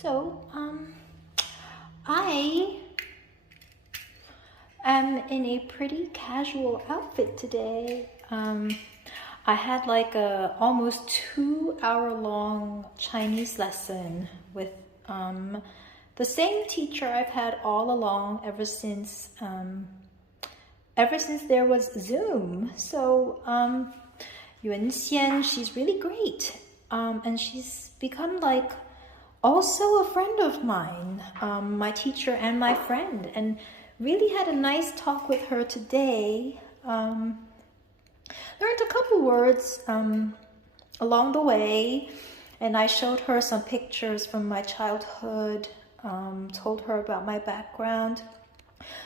So, I am in a pretty casual outfit today. I had like a almost 2 hour long Chinese lesson with the same teacher I've had all along ever since there was Zoom. So, Yuan Xian, she's really great. And she's become like also a friend of mine, my teacher and my friend, and really had a nice talk with her today. Learned a couple words along the way, and I showed her some pictures from my childhood, told her about my background.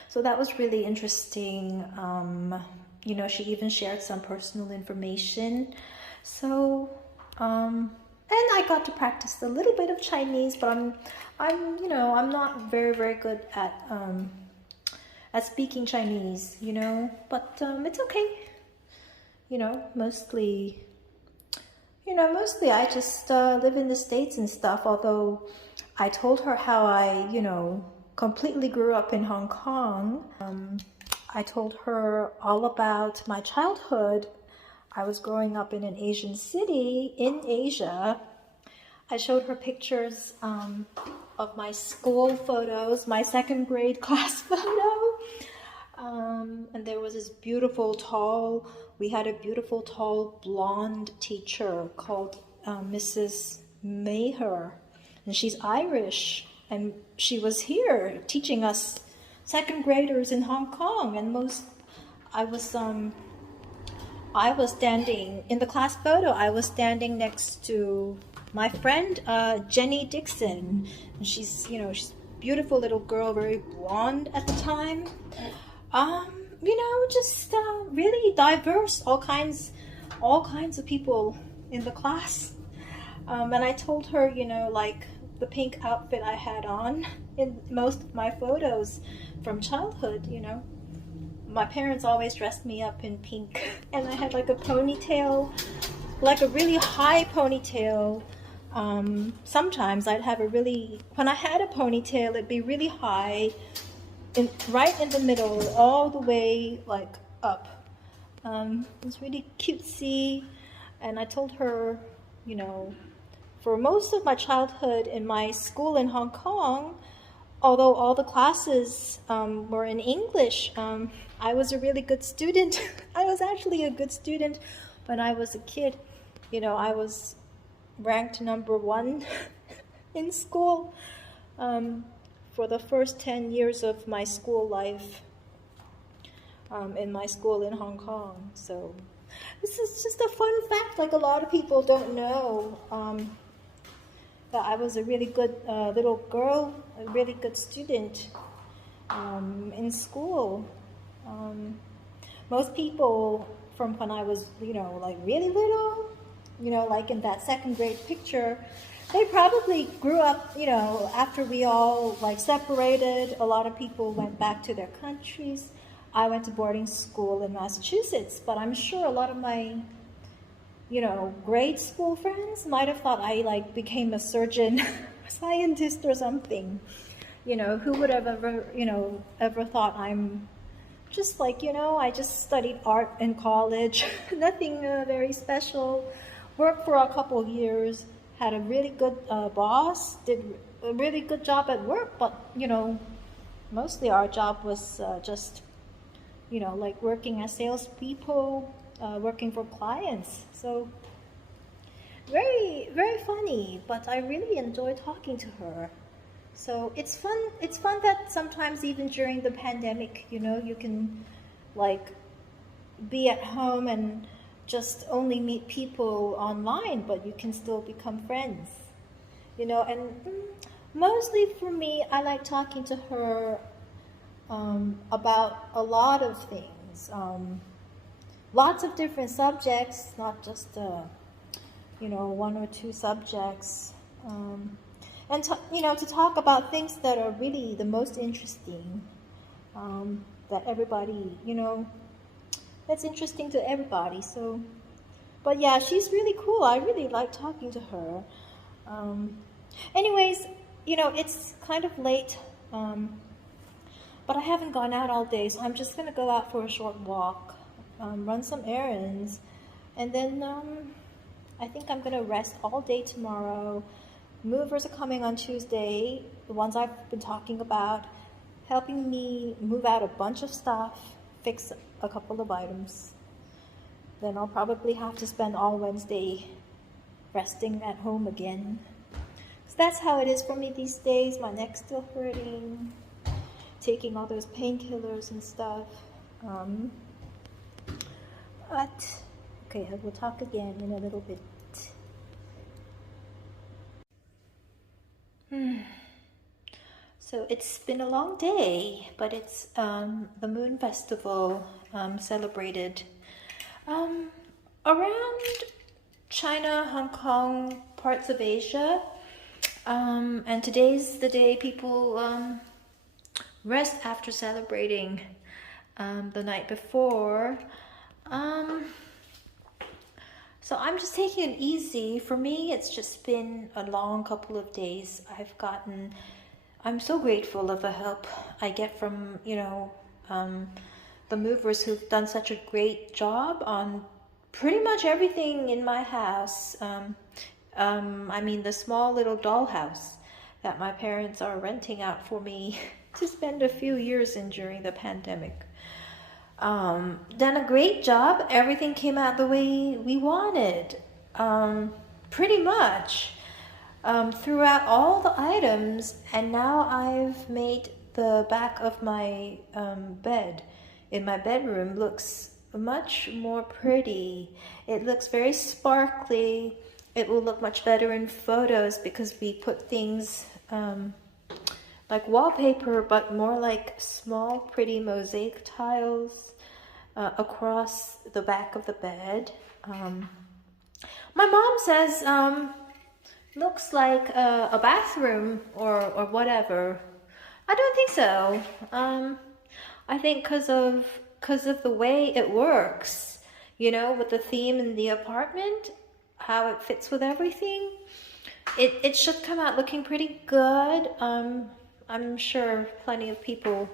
So that was really interesting. She even shared some personal information. So, and I got to practice a little bit of Chinese, but I'm not very, very good at speaking Chinese, but it's okay. Mostly I just live in the States and stuff, although I told her how I, completely grew up in Hong Kong. I told her all about my childhood. I was growing up in an Asian city in Asia. I showed her pictures of my school photos, my second grade class photo. And there was this we had a beautiful tall blonde teacher called Mrs. Maher. And she's Irish. And she was here teaching us second graders in Hong Kong. And I was standing in the class photo. I was standing next to my friend Jenny Dixon. And she's a beautiful little girl, very blonde at the time. Just really diverse, all kinds of people in the class. And I told her, like the pink outfit I had on in most of my photos from childhood, my parents always dressed me up in pink, and I had like a ponytail, like a really high ponytail. Sometimes when I had a ponytail, it'd be really high, right in the middle, all the way like up. It was really cutesy, and I told her, for most of my childhood in my school in Hong Kong, although all the classes were in English, I was a really good student. I was actually a good student when I was a kid. I was ranked number 1 in school for the first 10 years of my school life in my school in Hong Kong. So this is just a fun fact, like a lot of people don't know. That I was a really good little girl, a really good student in school. Most people from when I was, like really little, like in that second grade picture, they probably grew up, after we all like separated. A lot of people went back to their countries. I went to boarding school in Massachusetts, but I'm sure a lot of my grade school friends might have thought I like became a surgeon, scientist or something. Who would have ever thought I'm just like, I just studied art in college, nothing very special, worked for a couple of years, had a really good boss, did a really good job at work, but, mostly our job was just, like working as salespeople, working for clients. So very, very funny, but I really enjoy talking to her. So it's fun that sometimes even during the pandemic, you can like be at home and just only meet people online, but you can still become friends, and mostly for me, I like talking to her about a lot of things. Lots of different subjects, not just one or two subjects, and to talk about things that are really the most interesting, that everybody that's interesting to everybody. So, but yeah, she's really cool. I really like talking to her. Anyways, you know, it's kind of late, but I haven't gone out all day, so I'm just gonna go out for a short walk, run some errands, and then I think I'm gonna rest all day tomorrow. Movers are coming on Tuesday, the ones I've been talking about, helping me move out a bunch of stuff, fix a couple of items. Then I'll probably have to spend all Wednesday resting at home again. So that's how it is for me these days. My neck's still hurting, taking all those painkillers and stuff. But, okay, I will talk again in a little bit. So it's been a long day, but it's the Moon Festival celebrated around China, Hong Kong, parts of Asia. And today's the day people rest after celebrating the night before. So I'm just taking it easy. For me, it's just been a long couple of days. I'm so grateful of the help I get from, you know, the movers who've done such a great job on pretty much everything in my house. I mean, the small little dollhouse that my parents are renting out for me to spend a few years in during the pandemic. Done a great job. Everything came out the way we wanted. Pretty much. Throughout all the items, and now I've made the back of my bed in my bedroom looks much more pretty. It looks very sparkly. It will look much better in photos because we put things like wallpaper, but more like small pretty mosaic tiles across the back of the bed. My mom says looks like a bathroom or whatever. I don't think so. I think because of the way it works, you know, with the theme in the apartment, how it fits with everything, it should come out looking pretty good. I'm sure plenty of people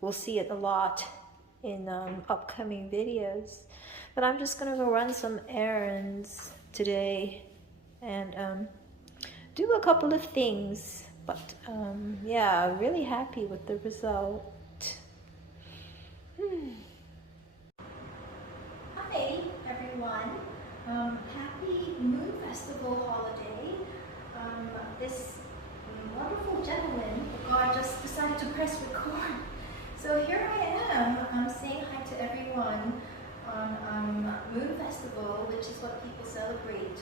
will see it a lot in upcoming videos. But I'm just gonna go run some errands today and do a couple of things. But yeah, really happy with the result. Hi everyone. Happy Moon Festival holiday. This wonderful gentleman, God, just decided to press record. So here I am, saying hi to everyone on Moon Festival, which is what people celebrate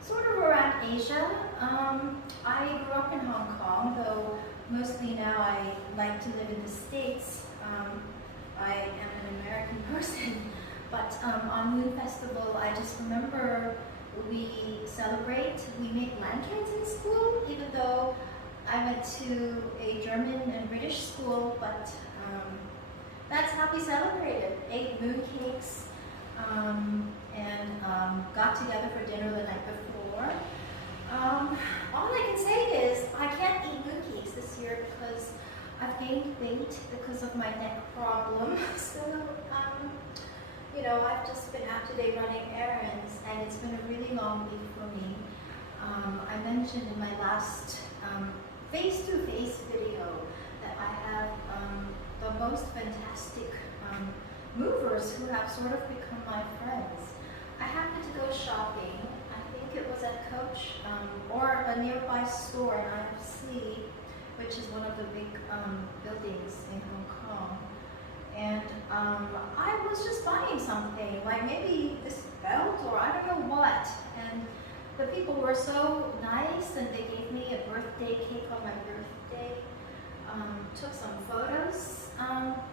sort of around Asia. I grew up in Hong Kong, though mostly now I like to live in the States. I am an American person, but on Moon Festival, I just remember we make lanterns in school, even though I went to a German and British school, but that's how we celebrated. Ate moon cakes and got together for dinner the night before. All I can say is I can't eat moon cakes this year because I've gained weight because of my neck problem. So, you know, I've just been out today running errands, and it's been a really long week for me. I mentioned in my last face-to-face video that I have the most fantastic movers who have sort of become my friends. I happened to go shopping. I think it was at Coach or a nearby store in IFC, which is one of the big buildings in Hong Kong. And I was just buying something, like maybe this belt or I don't know what. And the people were so nice, and they gave me a birthday cake on my birthday. Took some photos,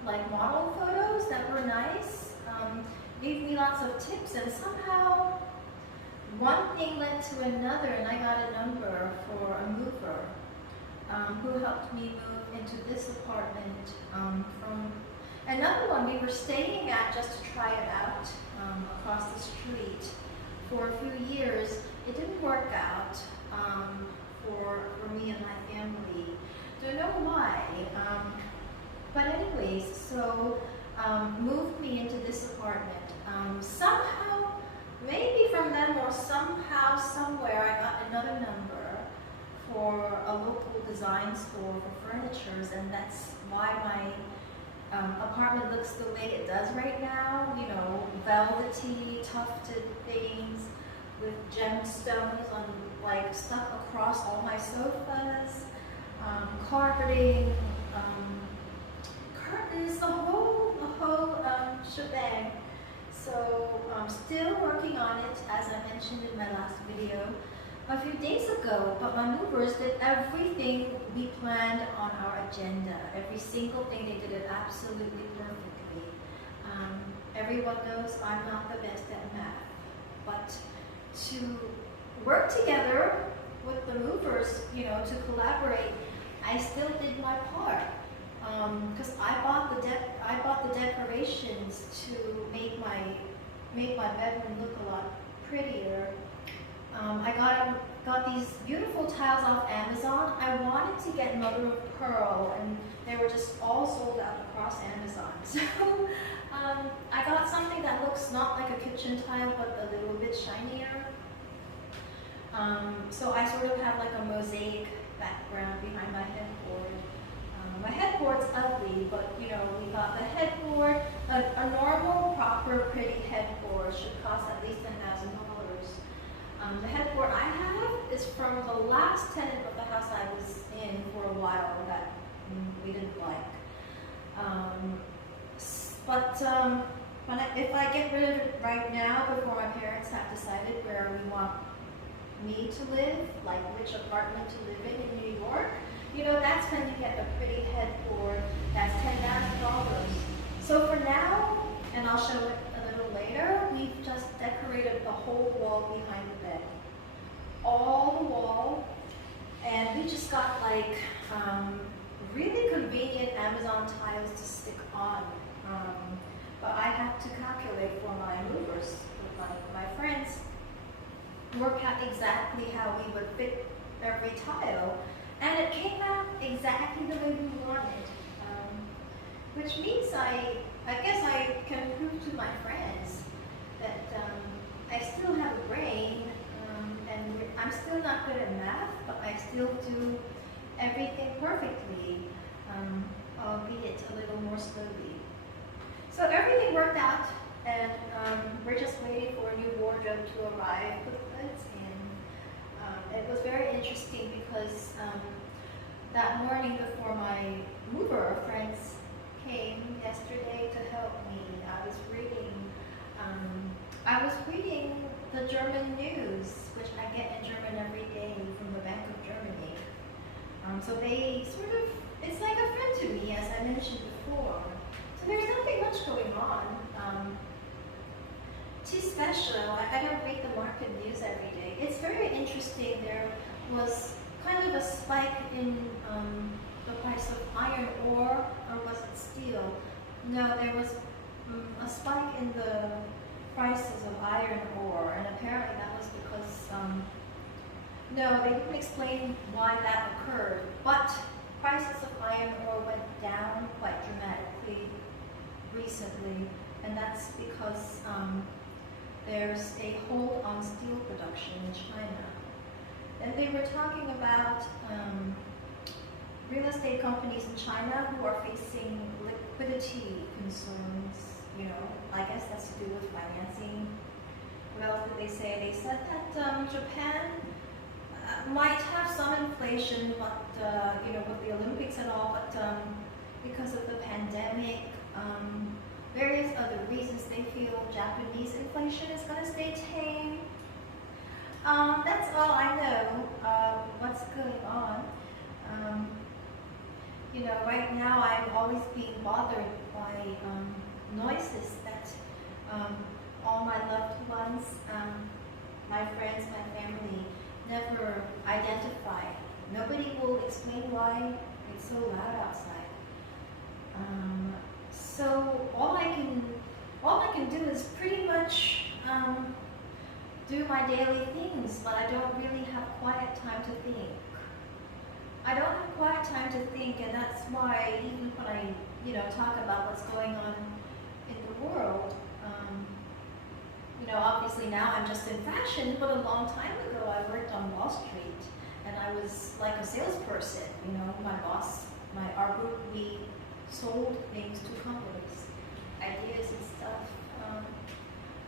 like model photos that were nice. Gave me lots of tips, and somehow one thing led to another, and I got a number for a mover who helped me move into this apartment from another one we were staying at just to try it out across the street for a few years. It didn't work out for me and moved me into this apartment. Somehow, maybe from them or somehow, somewhere, I got another number for a local design store for furnitures, and that's why my apartment looks the way it does right now. You know, velvety, tufted things with gemstones on, like, stuck across all my sofas, carpeting, curtains, the whole shebang. So I'm still working on it, as I mentioned in my last video a few days ago, but my movers did everything we planned on our agenda. Every single thing, they did it absolutely perfectly. Everyone knows I'm not the best at math, but to work together with the movers, you know, to collaborate, I still did my part. Because I bought the decorations to make my bedroom look a lot prettier. I got these beautiful tiles off Amazon. I wanted to get mother of pearl, and they were just all sold out across Amazon. So I got something that looks not like a kitchen tile, but a little bit shinier. So I sort of have like a mosaic background behind my headboard. My headboard's ugly, but you know, we got the headboard. A normal, proper, pretty headboard should cost at least $10,000. The headboard I have is from the last tenant of the house I was in for a while that we didn't like. If I get rid of it right now, before my parents have decided where we want me to live, like which apartment to live in New York, you know, that's when you get a pretty headboard that's $10,000. So for now, and I'll show it a little later, we've just decorated the whole wall behind the bed. All the wall, and we just got like really convenient Amazon tiles to stick on. But I have to calculate for my movers with my friends, work out exactly how we would fit every tile. And it came out exactly the way we wanted, which means I guess I can prove to my friends that I still have a brain, and I'm still not good at math, but I still do everything perfectly, albeit a little more slowly. So everything worked out, and we're just waiting for a new wardrobe to arrive, put goods in. It was very interesting because that morning before my mover friends came yesterday to help me, I was reading the German news, which I get in German every day from the Bank of Germany. So they sort of, it's like a friend to me, as I mentioned before. So there's nothing much going on. Too special. I don't read the market news every day. It's very interesting. There was kind of a spike in the price of iron ore, or was it steel? No, there was a spike in the prices of iron ore, and apparently that was because, no, they didn't explain why that occurred, but prices of iron ore went down quite dramatically recently, and that's because there's a hold on steel production in China. And they were talking about real estate companies in China who are facing liquidity concerns. You know, I guess that's to do with financing. What else did they say? They said that Japan might have some inflation, but you know, with the Olympics and all, but because of the pandemic, various other reasons, they feel Japanese inflation is going to stay tame. That's all I know. What's going on? You know, right now I'm always being bothered by noises that all my loved ones, my friends, my family, never identify. Nobody will explain why it's so loud outside. So all I can do is pretty much do my daily things, but I don't really have quiet time to think. I don't have quiet time to think, and that's why even when I, you know, talk about what's going on in the world. You know, obviously now I'm just in fashion, but a long time ago I worked on Wall Street, and I was like a salesperson. You know, my boss, our group, we sold things to companies, ideas and stuff.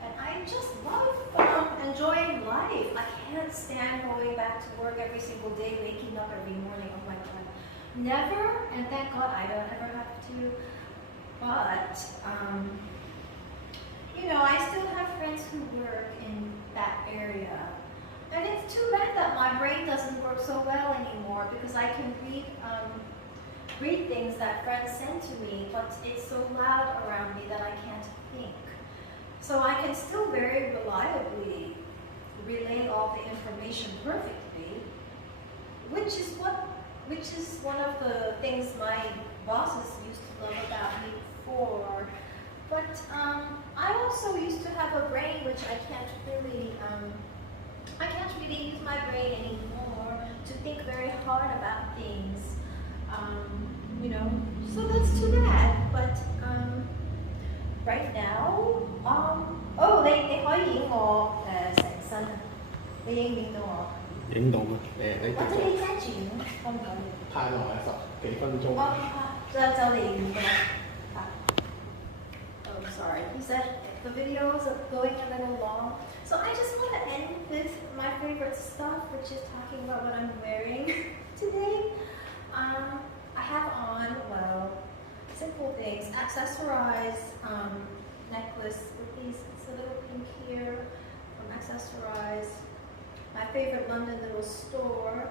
And I just love enjoying life. I can't stand going back to work every single day, waking up every morning. Oh my God. Never, and thank God I don't ever have to. But, you know, I still have friends who work in that area. And it's too bad that my brain doesn't work so well anymore, because I can read things that friends send to me, but it's so loud around me that I can't think. So I can still very reliably relay all the information perfectly, which is one of the things my bosses used to love about me before. But I also used to have a brain which I can't really use my brain anymore to think very hard about things. You know, so that's too bad. But right now,你可以影我成身啊，你影到我？影到啊，你或者你揸住可唔可以？太耐啦，10幾分鐘。就嚟完㗎啦。Oh, sorry. He said the video is going a little long. So I just want to end with my favorite stuff, which is talking about what I'm wearing today. I have on, well, simple things, accessorized necklace with these. It's a little pink here from Accessorize, my favorite London little store.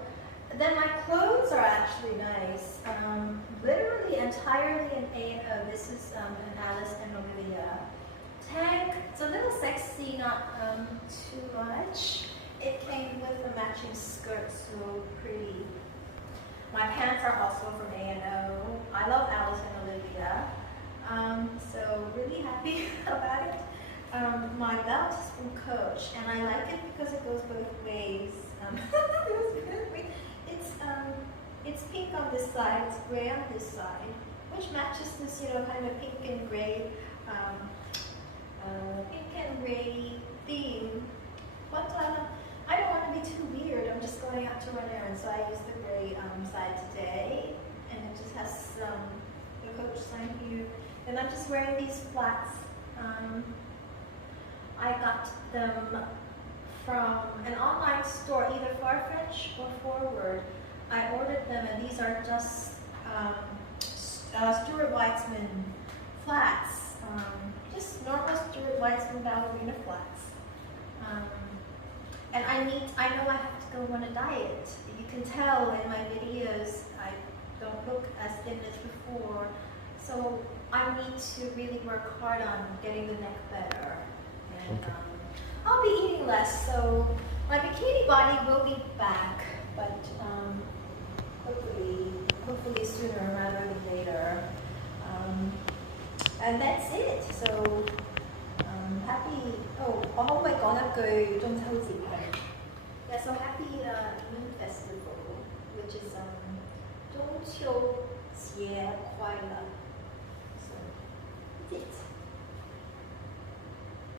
Then my clothes are actually nice. Literally entirely in A&O. This is an Alice and Olivia tag. It's a little sexy, not too much. It came with a matching skirt, so pretty. My pants are also from A&O. I love Alice and Olivia. So really happy about it. My belt is from Coach, and I like it because it goes both ways. It's pink on this side, it's gray on this side, which matches this, you know, kind of pink and gray theme. But I don't want to be too weird. I'm just going out to run errands, so I use the gray side today, and it just has the Coach sign here. And I'm just wearing these flats. I got them from an online store, either Farfetch or Forward. I ordered them, and these are just Stuart Weitzman flats. Just normal Stuart Weitzman ballerina flats. And I know I have to go on a diet. You can tell in my videos I don't look as thin as before. So I need to really work hard on getting the neck better. And I'll be eating less, so my bikini body will be back, but hopefully sooner rather than later. And that's it. So happy. Oh, 我可唔可以講一句中秋節係 Yeah, so happy Moon Festival, which is 中秋節快樂. So that's it.